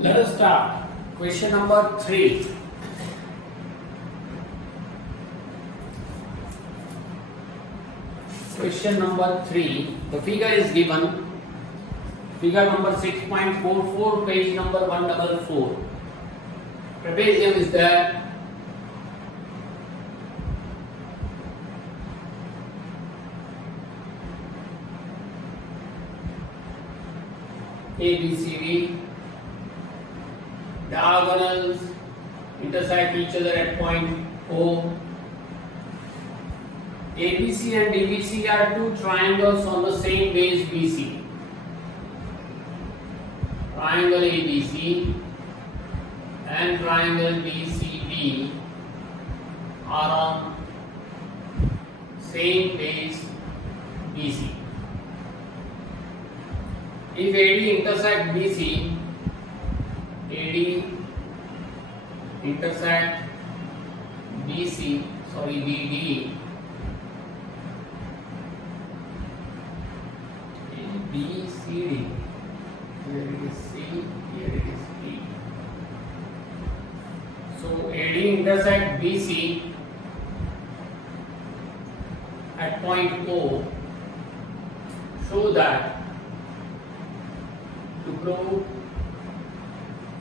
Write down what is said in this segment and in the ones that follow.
Let us start. Question number 3. Question number 3. The figure is given. Figure number 6.44, page number 144. Trapezium is there. ABCD. Diagonals intersect each other at point O. ABC and DBC are two triangles on the same base BC. Triangle ABC and triangle BCD are on same base BC. If AD intersect BC, AD intersect BC, BD, BCD, here it is C, here it is D. So AD intersect BC at point O, show that to prove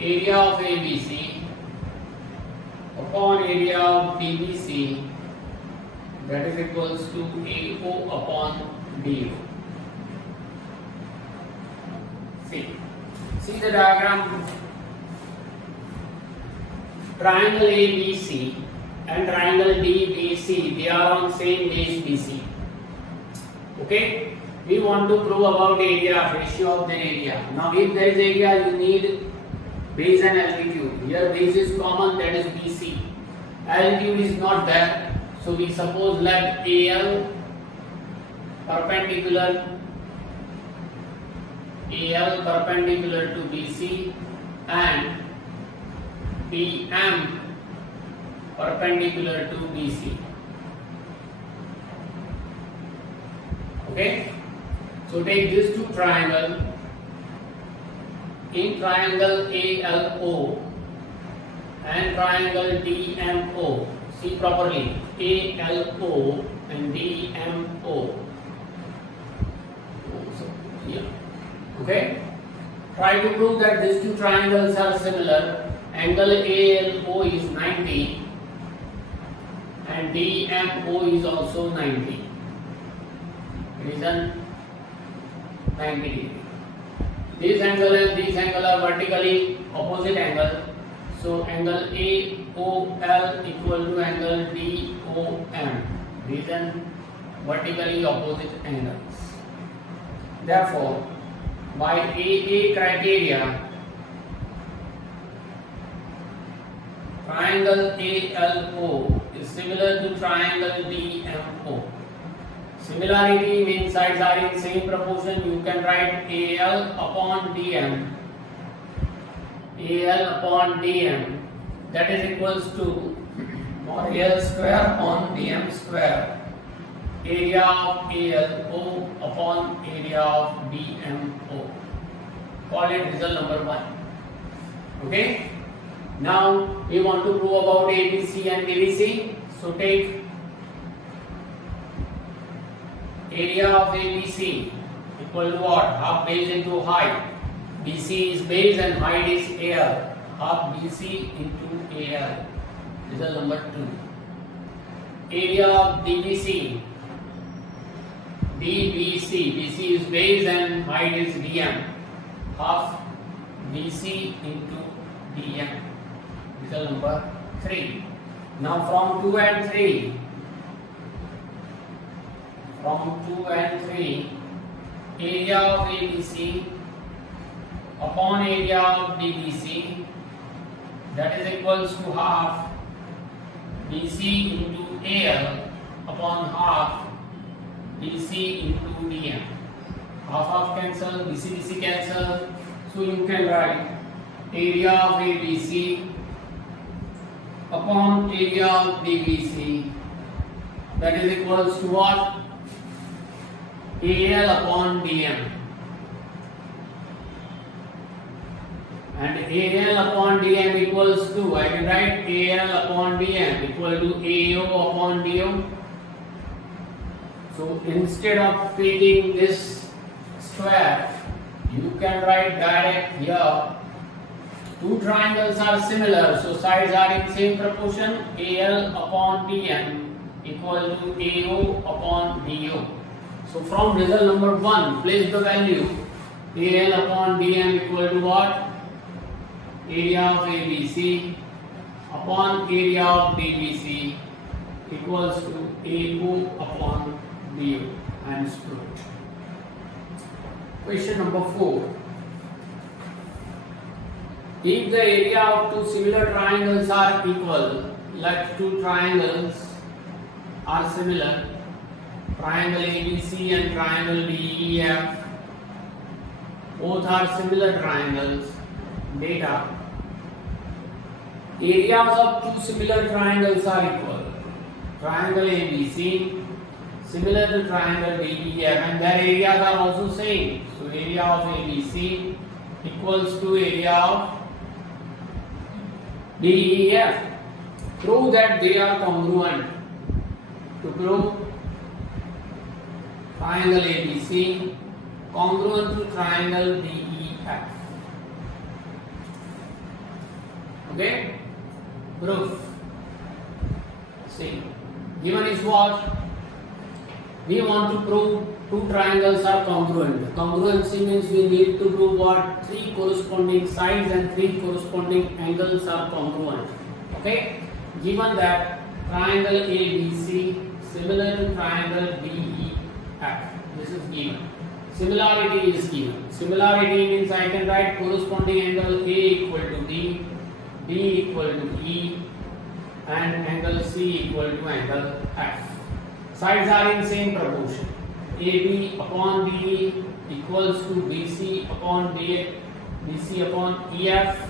area of ABC upon area of DBC, that is equals to AO upon DO. See the diagram. Triangle ABC and triangle DBC, they are on same base BC. Okay, we want to prove about area, ratio of the area. Now if there is area, you need base and altitude. Here base is common, that is BC. Altitude is not there, so we suppose let AL perpendicular to BC and PM perpendicular to BC. Okay, so take these two triangles. In triangle ALO and triangle DMO, see properly, ALO and DMO. Here. Okay, try to prove that these two triangles are similar. Angle ALO is 90 and DMO is also 90. Reason 90 degree. This angle and this angle are vertically opposite angle. So angle AOL equal to angle DOM. Reason vertically opposite angles. Therefore, by AA criteria, triangle ALO is similar to triangle DMO. Similarity means sides are in same proportion. You can write AL upon DM. AL upon DM, that is equals to AL square upon DM square. Area of ALO upon area of DMO. Call it result number 1. Okay. Now we want to prove about ABC and DBC. So take area of ABC equal to what? Half base into height. BC is base and height is AL. Half BC into AL. Result number 2. Area of DBC. DBC. BC is base and height is DM. Half BC into DM. Result number 3. Now from 2 and 3. From 2 and 3, area of ABC upon area of DBC, that is equals to half BC into AL upon half BC into DM. Half cancel, BC cancel, so you can write area of ABC upon area of DBC, that is equals to what? AL upon DM. and AL upon DM equals to, I can write AL upon DM equal to AO upon DO. So instead of taking this square, you can write direct here. Two triangles are similar, so sides are in same proportion. AL upon DM equal to AO upon DO. So from result number 1, place the value AL upon DM equal to what? Area of ABC upon area of BBC equals to AO upon DO, and proved. Question number 4. If the area of two similar triangles are equal, like two triangles are similar, triangle ABC and triangle DEF, both are similar triangles, data. Areas of two similar triangles are equal. Triangle ABC similar to triangle DEF, and their areas are also same. So area of ABC equals to area of DEF. Prove that they are congruent. To prove triangle ABC congruent to triangle DEF. Okay? Proof. See. Given is what? We want to prove two triangles are congruent. Congruency means we need to prove what? Three corresponding sides and three corresponding angles are congruent. Okay? Given that triangle ABC similar to triangle DEF. This is given. Similarity is given. Similarity means I can write corresponding angle A equal to D, B equal to E, and angle C equal to angle F. Sides are in same proportion. AB upon DE equals to BC upon DE, BC upon EF.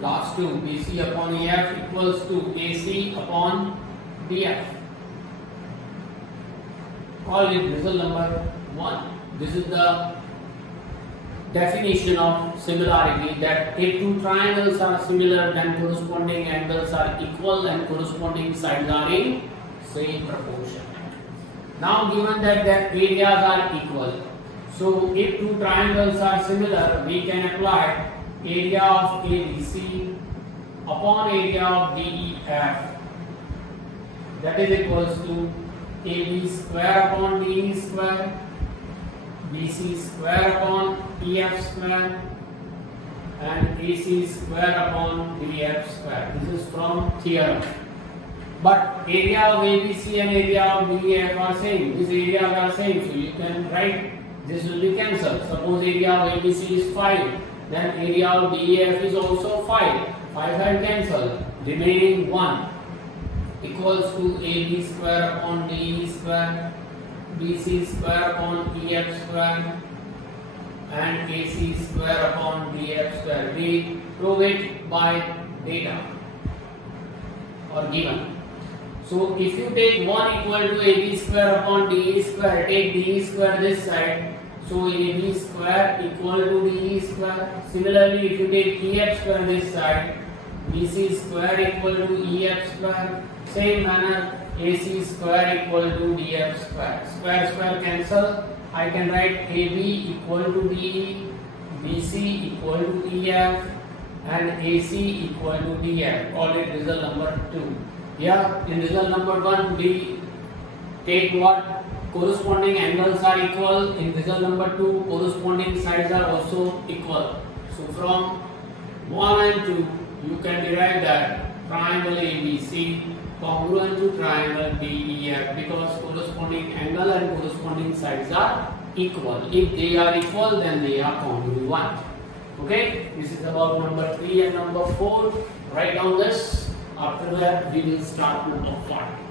Last two, BC upon EF equals to AC upon DF. Call it result number 1. This is the definition of similarity, that if two triangles are similar, then corresponding angles are equal and corresponding sides are in same proportion. Now given that their areas are equal, so if two triangles are similar, we can apply area of ABC upon area of DEF, that is equals to AB square upon DE square, BC square upon EF square, and AC square upon DF square. This is from theorem. But area of ABC and area of DEF are same. These areas are same, so you can write this will be cancelled. Suppose area of ABC is 5, then area of DEF is also 5. 5 are cancelled, remaining 1 equals to AB square upon DE square, BC square upon EF square, and AC square upon DF square. We prove it by data or given. So if you take 1 equal to AB square upon DE square, take DE square this side, so AB square equal to DE square. Similarly, if you take EF square this side, BC square equal to EF square. Same manner, AC square equal to DF square. Square square cancel. I can write AB equal to DE, BC equal to EF, and AC equal to DF. Call it result number 2. Here in result number 1, we take what? Corresponding angles are equal. In result number 2, corresponding sides are also equal. So from 1 and 2, you can derive that triangle ABC congruent to triangle DEF, because corresponding angle and corresponding sides are equal. If they are equal, then they are congruent. Okay, this is about number 3 and number 4. Write down this. After that, we will start number 5.